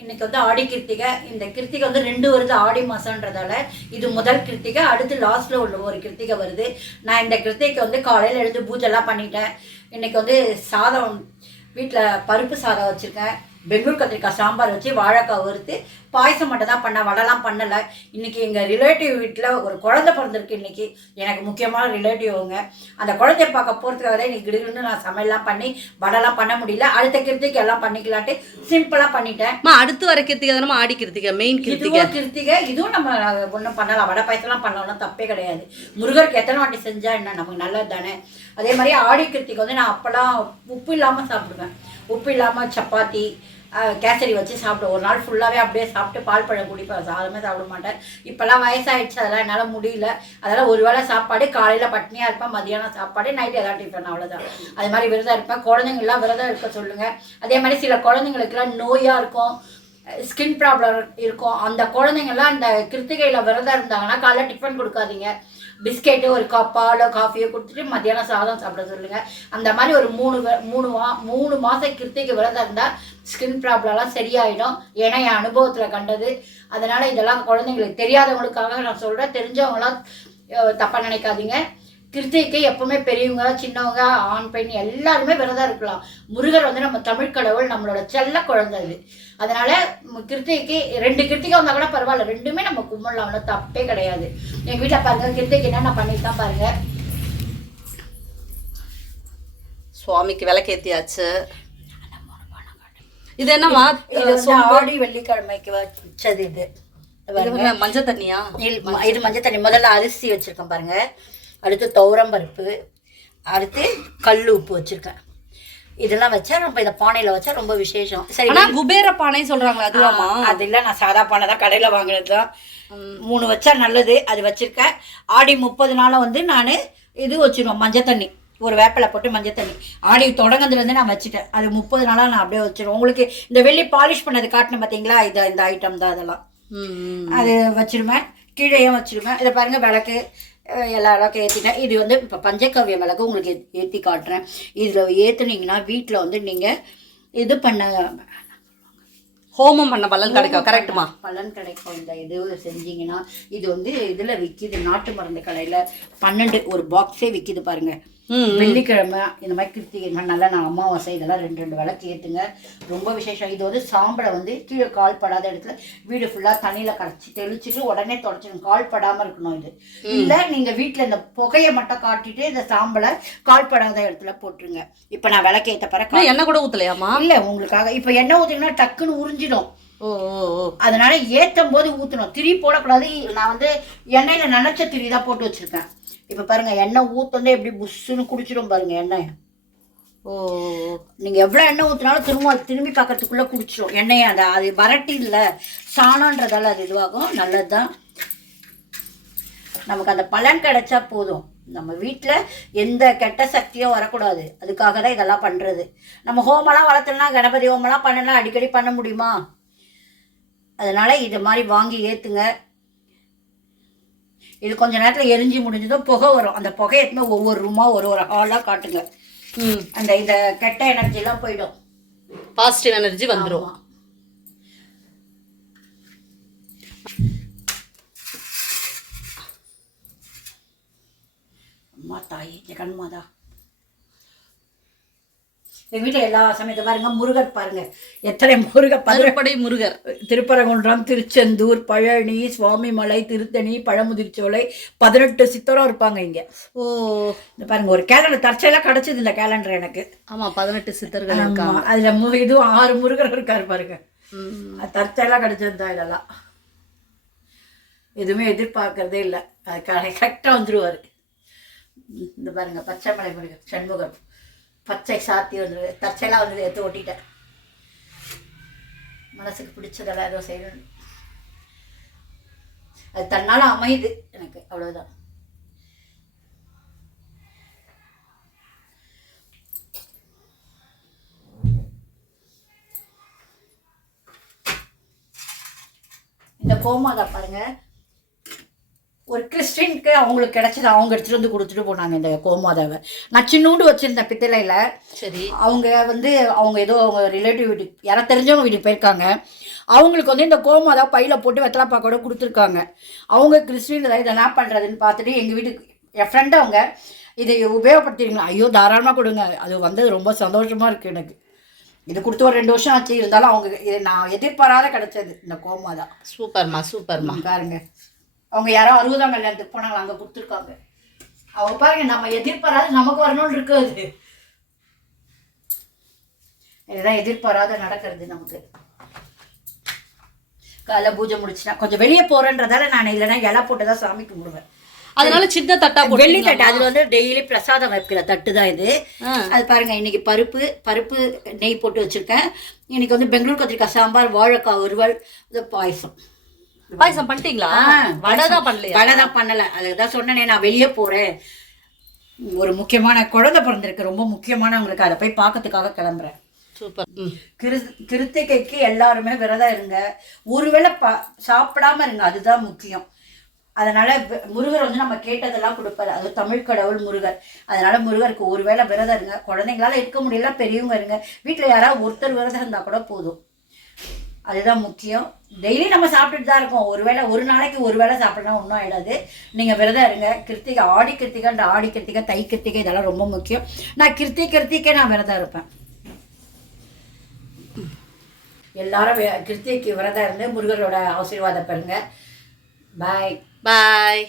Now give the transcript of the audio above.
இன்னைக்கு வந்து ஆடி கிருத்திகை. இந்த கிருத்திகை வந்து 2 வருது ஆடி மாதன்றதால இது முதல் கிருத்திகை. அடுத்து லாஸ்ட்டில் உள்ள ஒரு கிருத்திகை வருது. நான் இந்த கிருத்திகைக்கு வந்து காலையில் எழுந்து பூஜைலாம் பண்ணிட்டேன். இன்றைக்கி வந்து சாதம் வீட்டில் பருப்பு சாதம் வச்சுருக்கேன். பெங்களூர் கத்திரிக்காய் சாம்பார் வச்சு வாழைக்காய் வறுத்து பாயசம் மட்டும் தான் பண்ணேன், வடைலாம் பண்ணலை. இன்றைக்கி எங்கள் ரிலேட்டிவ் வீட்டில் ஒரு குழந்தை பிறந்திருக்கு. இன்றைக்கி எனக்கு முக்கியமான ரிலேட்டிவ்ங்க. அந்த குழந்தைய பார்க்க போகிறதுக்காக தான் இன்றைக்கி கிடுன்னு நான் சமையல்லாம் பண்ணி வடைலாம் பண்ண முடியல. அடுத்த கிருத்திகை எல்லாம் பண்ணிக்கலான்ட்டு சிம்பிளாக பண்ணிட்டேன். அடுத்து வர கிருத்திகை தானே ஆடி கிருத்திகை, மெயின் கிருத்திகை. இதுவும் நம்ம ஒன்றும் பண்ணலாம், வடை பாயசம்லாம் பண்ணலாம், தப்பே கிடையாது. முருகருக்கு எத்தனை வாட்டி செஞ்சால் என்ன, நமக்கு நல்லது தானே. அதே மாதிரி ஆடி கிருத்திகை வந்து நான் அப்போல்லாம் உப்பு இல்லாமல் சாப்பிடுவேன். உப்பு இல்லாமல் சப்பாத்தி கேசரி வச்சு சாப்பிடுவேன். ஒரு நாள் ஃபுல்லாகவே அப்படியே சாப்பிட்டு பால் பழம் குடிப்பேன், சாதமே சாப்பிட மாட்டேன். இப்போல்லாம் வயசாகிடுச்சு, அதெல்லாம் என்னால் முடியல. அதெல்லாம் ஒரு வேளை சாப்பாடு, காலையில் பட்னியாக இருப்பேன், மதியானம் சாப்பாடு, நைட்டு எதாவது டிஃபன், அவ்வளோதான். அது மாதிரி விரதம் இருப்பேன். குழந்தைங்களாம் விரதம் இருக்க சொல்லுங்கள். அதே மாதிரி சில குழந்தைங்களுக்குலாம் நோயாக இருக்கும், ஸ்கின் ப்ராப்ளம் இருக்கும். அந்த குழந்தைங்கள்லாம் அந்த கிருத்திகையில் விரதம் இருந்தாங்கன்னா காலைல டிஃபன் கொடுக்காதீங்க. பிஸ்கெட்டு ஒரு பாலோ காஃபியோ கொடுத்துட்டு மத்தியானம் சாதம் சாப்பிட சொல்லுங்கள். அந்த மாதிரி ஒரு 3 மாதம் கிருத்திகை விரதம் இருந்தால் ஸ்கின் ப்ராப்ளம்லாம் சரியாயிடும். ஏன்னா என் அனுபவத்தில் கண்டது. அதனால் இதெல்லாம் குழந்தைங்களுக்கு தெரியாதவங்களுக்காக நான் சொல்கிறேன். தெரிஞ்சவங்களாம் தப்பாக நினைக்காதீங்க. கிருத்திகைக்கு எப்பவுமே பெரியவங்க சின்னவங்க ஆண் பெண் எல்லாருமே விரதம் இருக்கலாம். முருகர் வந்து நம்ம தமிழ் கடவுள், நம்மளோட செல்ல குழந்தை இது. அதனால கிருத்திகைக்கு 2 கிருத்திகை வந்தால் கூட பரவாயில்ல, 2மே நம்ம கும்பிடலாம், தப்பே கிடையாது. எங்கள் வீட்டில் பாருங்க கிருத்திகைக்கு என்ன நான் பண்ணிட்டு தான் பாருங்க. சுவாமிக்கு விளக்கேத்தியாச்சு. இது என்னமா ஆடி வெள்ளிக்கிழமைக்கு வச்சது. இது மஞ்சள் தண்ணியா? இது மஞ்சள் தண்ணி. முதல்ல அரிசி வச்சிருக்கேன் பாருங்க, அடுத்து துவரம்பருப்பு, அடுத்து கல் உப்பு வச்சுருக்கேன். இதெல்லாம் வச்சா நம்ம இந்த பானையில் வச்சா ரொம்ப விசேஷம். சரி, குபேர பானை சொல்கிறாங்களா? அதுவாமா? அது இல்லை, நான் சாதா பானை தான், கடையில் வாங்கினது தான். 3 வச்சா நல்லது. அது வச்சுருக்கேன். ஆடி 30 நாளும் வந்து நான் இது வச்சுருவேன், மஞ்சள் தண்ணி. ஒரு வேப்பிலை போட்டு மஞ்சள் தண்ணி ஆடி தொடங்குறதுலேருந்து நான் வச்சுட்டேன். அது 30 நாளாக நான் அப்படியே வச்சுருவேன். உங்களுக்கு இந்த வெள்ளி பாலிஷ் பண்ணது காட்டினேன் பார்த்தீங்களா, இந்த ஐட்டம் தான். அதெல்லாம் அது வச்சுருவேன். கீழேயும் வச்சுருவேன். இதை பாருங்கள், விளக்கு எல்லா அளவுக்கு ஏற்றிட்டேன். இது வந்து இப்போ பஞ்சகவ்ய விளக்கு உங்களுக்கு ஏற்றி காட்டுறேன். இதில் ஏற்றுனீங்கன்னா வீட்டில் வந்து நீங்கள் இது பண்ண ஹோமம் பண்ண பலன் கிடைக்கும். கரெக்டுமா? பலன் கிடைக்கும். இந்த இது செஞ்சீங்கன்னா இது வந்து இதில் விற்கிது, நாட்டு மருந்து கடையில் 12 ஒரு பாக்ஸே விற்கிது பாருங்கள். வெள்ளிக்கிழமை இந்த மாதிரி கிருத்திகை நல்லா நான் அமாவாசை இதெல்லாம் 2 விளக்கு ஏற்றுங்க, ரொம்ப விசேஷம். இது வந்து சாம்பலை வந்து கீழே கால் படாத இடத்துல வீடு ஃபுல்லாக தண்ணியில் கரைச்சி தெளிச்சுட்டு உடனே தொடச்சிடும், கால் படாமல் இருக்கணும். இது இல்லை, நீங்கள் வீட்டில் இந்த புகையை மட்டும் காட்டிட்டு இந்த சாம்பலை கால் படாத இடத்துல போட்டுருங்க. இப்போ நான் விளக்கு ஏற்ற பிறகு எண்ணெய் கூட ஊற்றலையாமா? இல்லை, உங்களுக்காக. இப்போ எண்ணெய் ஊற்றிங்கன்னா டக்குன்னு உறிஞ்சிடும். அதனால ஏற்றும் போது ஊற்றணும், திரி போடக்கூடாது. நான் வந்து எண்ணெயில் நினச்ச திரி தான் போட்டு வச்சுருக்கேன். இப்போ பாருங்கள், எண்ணெய் ஊற்றந்தே எப்படி புஷ்ஷுன்னு குடிச்சிடும் பாருங்கள் எண்ணெய். நீங்கள் எவ்வளோ எண்ணெய் ஊற்றினாலும் திரும்பி பார்க்கறதுக்குள்ளே குடிச்சிடும் எண்ணெயை. அது வரட்டி இல்லை, சாணன்றதால அது இதுவாகும். நல்லது தான், நமக்கு அந்த பலன் கிடைச்சா போதும். நம்ம வீட்டில் எந்த கெட்ட சக்தியும் வரக்கூடாது, அதுக்காக தான் இதெல்லாம் பண்ணுறது. நம்ம ஹோமெல்லாம் வளர்த்தோம்னா, கணபதி ஹோமெல்லாம் பண்ணலாம், அடிக்கடி பண்ண முடியுமா? அதனால் இது மாதிரி வாங்கி ஏற்றுங்க. இது கொஞ்ச நேரத்தில் எரிஞ்சு முடிஞ்சதும் புகை வரும். அந்த புகையை எடுத்துனா ஒவ்வொரு ரூமாக ஒரு ஹாலாக காட்டுங்க. அந்த இந்த கெட்ட எனர்ஜிலாம் போயிடும், பாசிட்டிவ் எனர்ஜி வந்துடும். அம்மா தாயே ஜெகன்மாதா. எங்கள் வீட்டில் எல்லா சமயத்தை பாருங்க, முருகர் பாருங்க, எத்தனை முருகர், 10 முருகர். திருப்பரங்குன்றம், திருச்செந்தூர், பழனி, சுவாமிமலை, திருத்தணி, பழமுதிர்ச்சோலை, 18 சித்தரும் இருப்பாங்க இங்கே. இந்த பாருங்க, ஒரு கேலண்டர் தற்செயலாக கிடச்சிது இந்த கேலண்டர் எனக்கு. ஆமாம், 18 சித்தர்கள் இருக்காங்க. அதில் இதுவும் 6 முருகர் இருக்காரு பாருங்க. அது தற்செயலாக கிடச்சது தான். இதெல்லாம் எதுவுமே எதிர்பார்க்கறதே இல்லை, அது கரெக்டாக வந்துடுவார். இந்த பாருங்க, பச்சைமலை முருகர், சண்முகர், பச்சை சாத்தி வந்து தற்செயலாக வந்து எடுத்து ஓட்டிட்டேன். மனசுக்கு பிடிச்சதெல்லாம் ஏதோ செய்யணும், அது தன்னால் அமையுது எனக்கு, அவ்வளோதான். இந்த கோமாதா பாருங்க, ஒரு கிறிஸ்டின்க்கு அவங்களுக்கு கிடைச்சது அவங்க எடுத்துகிட்டு வந்து கொடுத்துட்டு போனாங்க இந்த கோமாதாவை. நான் சின்னூண்டு வச்சுருந்தேன் பித்தளையில். சரி. அவங்க வந்து அவங்க ஏதோ அவங்க ரிலேட்டிவ் வீட்டுக்கு யாரோ தெரிஞ்சவங்க வீட்டுக்கு போயிருக்காங்க. அவங்களுக்கு வந்து இந்த கோமாதா பையில் போட்டு வெத்தலைப்பாக்கோட கொடுத்துருக்காங்க. அவங்க கிறிஸ்டின் இதை என்ன பண்ணுறதுன்னு பார்த்துட்டு எங்கள் வீட்டுக்கு என் ஃப்ரெண்டு அவங்க இதை உபயோகப்படுத்திடுங்களா, ஐயோ தாராளமாக கொடுங்க, அது வந்து ரொம்ப சந்தோஷமாக இருக்குது எனக்கு. இது கொடுத்து ஒரு 2 வருஷம் ஆச்சு, இருந்தாலும் அவங்க இது நான் எதிர்பாராத கிடச்சது இந்த கோமாதா. சூப்பர்மா சூப்பர்மா. பாருங்க, அவங்க யாரோ 60ஆம் கல்யாணத்துக்கு போனாங்களா, அங்கே கொடுத்துருக்காங்க. அவங்க பாருங்க, நம்ம எதிர்பாராத நமக்கு வரணும்னு இருக்குது. இதுதான் எதிர்பாராத நடக்கிறது நமக்கு. காலைல பூஜை முடிச்சுனா கொஞ்சம் வெளியே போகிறேன்றதால நான் இல்லைன்னா இலை போட்டு தான் சாமி கும்பிடுவேன். அதனால சின்ன தட்டா வெள்ளி தட்டு, அது வந்து டெய்லி பிரசாதம் வைக்கிற தட்டு தான் இது. அது பாருங்க, இன்னைக்கு பருப்பு நெய் போட்டு வச்சிருக்கேன். இன்னைக்கு வந்து பெங்களூர் கத்திரிக்காய் சாம்பார், வாழைக்காய் வறுவல், பாயசம். பாயசம் பண்ணிட்டீங்களா? வடை தான் பண்ணல. வடை தான் பண்ணலை, அதுதான் சொன்னேனே நான் வெளியே போகிறேன், ஒரு முக்கியமான குழந்தை பிறந்திருக்கு, ரொம்ப முக்கியமானவங்களுக்கு, அதை போய் பார்க்கறதுக்காக கிளம்புறேன். சூப்பர். கிருத்திகைக்கு எல்லாருமே விரதம் இருங்க, ஒருவேளை சாப்பிடாம இருங்க, அதுதான் முக்கியம். அதனால முருகர் வந்து நம்ம கேட்டதெல்லாம் கொடுப்பாரு, அது தமிழ் கடவுள் முருகர். அதனால முருகருக்கு ஒருவேளை விரதம் இருங்க. குழந்தைங்களால இருக்க முடியல, பெரியவங்க இருங்க, வீட்டில் யாராவது ஒருத்தர் விரதம் இருந்தால் கூட போதும், அதுதான் முக்கியம். டெய்லி நம்ம சாப்பிட்டுட்டு தான் இருக்கோம், ஒரு நாளைக்கு ஒரு வேளை சாப்பிட்றா ஒன்றும் ஆகிடாது. நீங்கள் விரதம் இருங்க. கிருத்திகை, ஆடி கிருத்திகைன்ற ஆடி கிருத்திகை, தை கிருத்திகை, இதெல்லாம் ரொம்ப முக்கியம். நான் கிருத்திகை நான் விரதம் இருப்பேன். எல்லாரும் கிருத்திகைக்கு விரதம் இருந்து முருகரோட ஆசீர்வாதம் பெறுங்க. பாய் பாய்.